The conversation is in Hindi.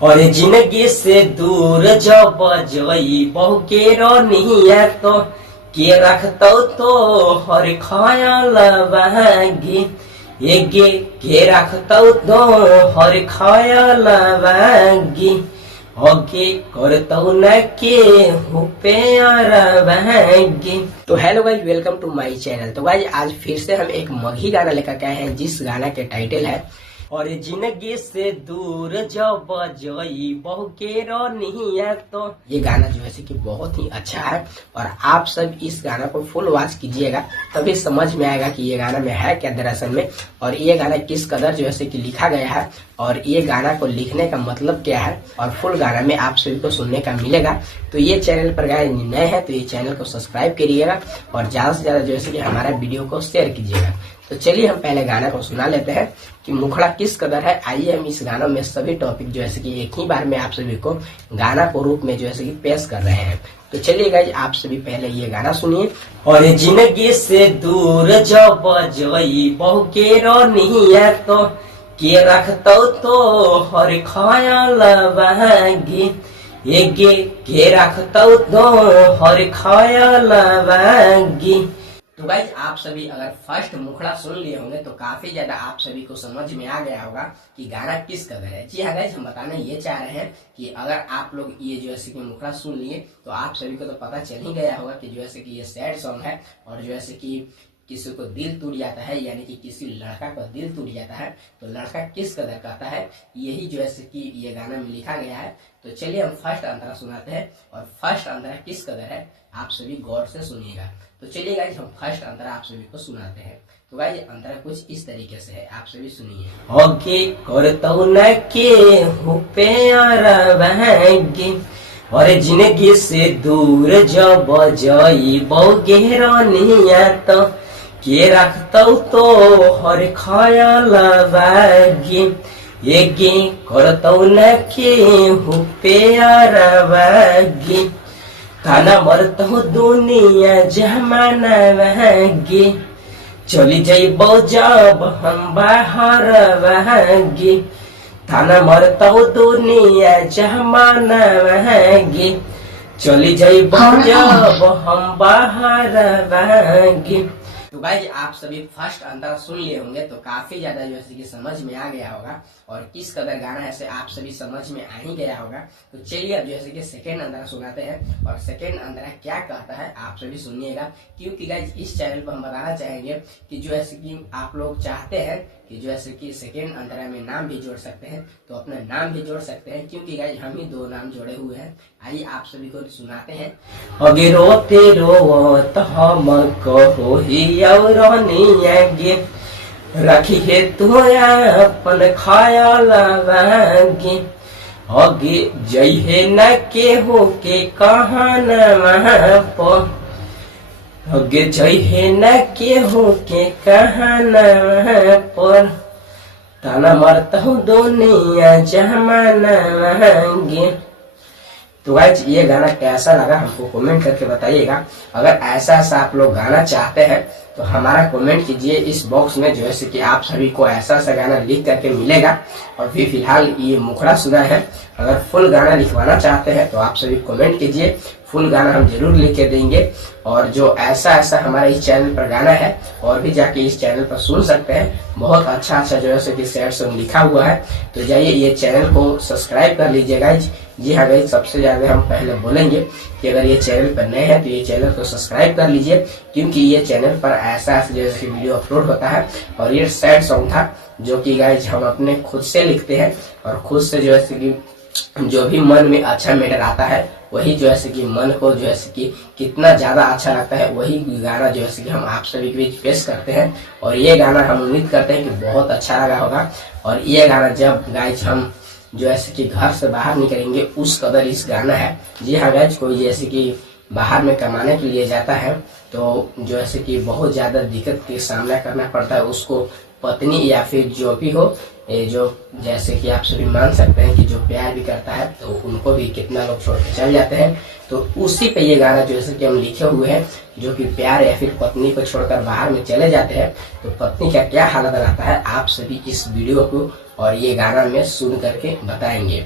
और जिंदगी से दूर जब जई बहु के रोनिया तो के रखतो तो हर ख्याल बहगी एगे के रखतो तो हर ख्याल बहगी होगे करतो न के हो प्यार बहगी। तो hello guys, welcome to my channel. तो गाइस आज फिर से हम एक मगही गाना लेकर के आए हैं जिस गाना के टाइटल है और जिंदगी से दूर जब जई बहु के रोनिया। तो ये गाना जो है कि बहुत ही अच्छा है और आप सब इस गाना को फुल वॉच कीजिएगा तभी समझ में आएगा कि ये गाना में है क्या दरअसल में, और ये गाना किस कदर जो है कि लिखा गया है और ये गाना को लिखने का मतलब क्या है और फुल गाना में आप सभी को सुनने का मिलेगा। तो ये चैनल पर गाइस नए हैं तो ये चैनल को सब्सक्राइब करिएगा और ज्यादा से ज्यादा जो है कि हमारा वीडियो को शेयर कीजिएगा। तो चलिए हम पहले गाना को सुना लेते हैं कि मुखड़ा किस कदर है। आइए हम इस गानों में सभी टॉपिक जो है कि एक ही बार में आप सभी को गाना को रूप में जो है कि पेश कर रहे हैं। तो चलिए गाइस आप सभी पहले ये गाना सुनिए। और जिंदगी से दूर जब जई बहु के रोनिया तो के रखतो तो हर ख्याल बहगी एगे के रखतो तो हर ख्याल बहगी। तो गाइस आप सभी अगर फर्स्ट मुखड़ा सुन लिए होंगे तो काफी ज्यादा आप सभी को समझ में आ गया होगा कि गाना किस कदर है। जी हाँ गाइस, हम बताना ये चाह रहे हैं कि अगर आप लोग ये जो है कि मुखड़ा सुन लिए तो आप सभी को तो पता चल ही गया होगा कि जो है कि ये सैड सॉन्ग है और जो है कि किसी को दिल टूट जाता है, यानी कि किसी लड़का को दिल टूट जाता है तो लड़का किस कदर करता है, यही जो है कि ये गाना में लिखा गया है। तो चलिए हम फर्स्ट अंतरा सुनाते हैं और फर्स्ट अंतरा किस कदर है आप सभी गौर से सुनिएगा। तो चलिए गाइस हम फर्स्ट अंतरा आप सभी को सुनाते हैं। तो गाइस अंतरा कुछ इस तरीके से है, आप सभी सुनिए। होगे करतो न के हो प्यार बहगी और जिंदगी से दूर जब जई बहु के रोनिया तो के रखतो तो हर ख्याल बहगी एगे करतो न के हो प्यार बहगी ताना मरतो दुनिया जमाना बहगी चली जाइबो जब हम बाहर बहगी ताना मरतो दुनिया जमाना बहगी चली जाइबो जब हम बाहर बहगी। तो गाइस आप सभी फर्स्ट अंतरा सुन लिए होंगे तो काफी ज्यादा जो है कि समझ में आ गया होगा और किस कदर गाना है से आप सभी समझ में आ ही गया होगा। तो चलिए अब जैसे कि सेकेंड अंतरा सुनाते हैं और सेकेंड अंतरा क्या कहता है आप सभी सुनिएगा, क्योंकि गाइस इस चैनल पर हम बताना चाहेंगे कि जो है कि आप लोग चाहते हैं कि जो है कि सेकेंड अंतरा में नाम भी जोड़ सकते हैं तो अपना नाम भी जोड़ सकते हैं, क्योंकि गाइस हम ही दो नाम जोड़े हुए हैं। आइए आप सभी को सुनाते हैं। अगे रोते रोवत हम कहो ही और रोनियागे रखी है तू अपन ख्याल बहगी अगे जई है न के हो के कहान पो अगे जई है न के हो के कहान पर ताना मरता हूँ दुनिया जमाना महंगी। तो गाइस ये गाना कैसा लगा हमको कमेंट करके बताइएगा। अगर ऐसा ऐसा आप लोग गाना चाहते हैं तो हमारा कमेंट कीजिए इस बॉक्स में, जो है कि आप सभी को ऐसा ऐसा गाना लिख करके मिलेगा। और फिलहाल ये मुखड़ा सुना है, अगर फुल गाना लिखवाना चाहते हैं तो आप सभी कमेंट कीजिए, फुल गाना हम जरूर लिख के देंगे। और जो ऐसा ऐसा हमारे इस चैनल पर गाना है और भी जाके इस चैनल पर सुन सकते हैं, बहुत अच्छा अच्छा जो है कि सैड सॉन्ग लिखा हुआ है। तो जाइए ये चैनल को सब्सक्राइब कर लीजिएगा। जी हाँ गाइस, सबसे ज्यादा हम पहले बोलेंगे कि अगर ये चैनल पर नए हैं तो ये चैनल को सब्सक्राइब कर लीजिए, क्योंकि ये चैनल पर ऐसा ऐसा जो है वीडियो अपलोड होता है। और ये सैड सॉन्ग था जो कि गाइस हम अपने खुद से लिखते हैं और खुद से जो है कि जो भी मन में अच्छा मैटर आता है वही जो है कि मन को जो है कि कितना ज्यादा अच्छा लगता है वही गाना जो है कि हम आप सभी के बीच पेश करते हैं। और ये गाना हम उम्मीद करते हैं कि बहुत अच्छा लगा होगा। और ये गाना जब गाइस हम जो ऐसे कि घर से बाहर निकलेंगे उस कदर इस गाना है। जी हाँ गाइस, कोई जैसे कि बाहर में कमाने के लिए जाता है तो जो ऐसे कि बहुत ज्यादा दिक्कत के सामना करना पड़ता है उसको, पत्नी या फिर जो भी हो, जो जैसे कि आप सभी मान सकते हैं कि जो प्यार भी करता है तो उनको भी कितना लोग छोड़ के चल जाते हैं। तो उसी पे ये गाना जैसे कि हम लिखे हुए हैं, जो कि प्यार या फिर पत्नी को छोड़कर बाहर में चले जाते हैं तो पत्नी का क्या हालत रहता है आप सभी इस वीडियो को और ये गाना में सुन करके बताएंगे।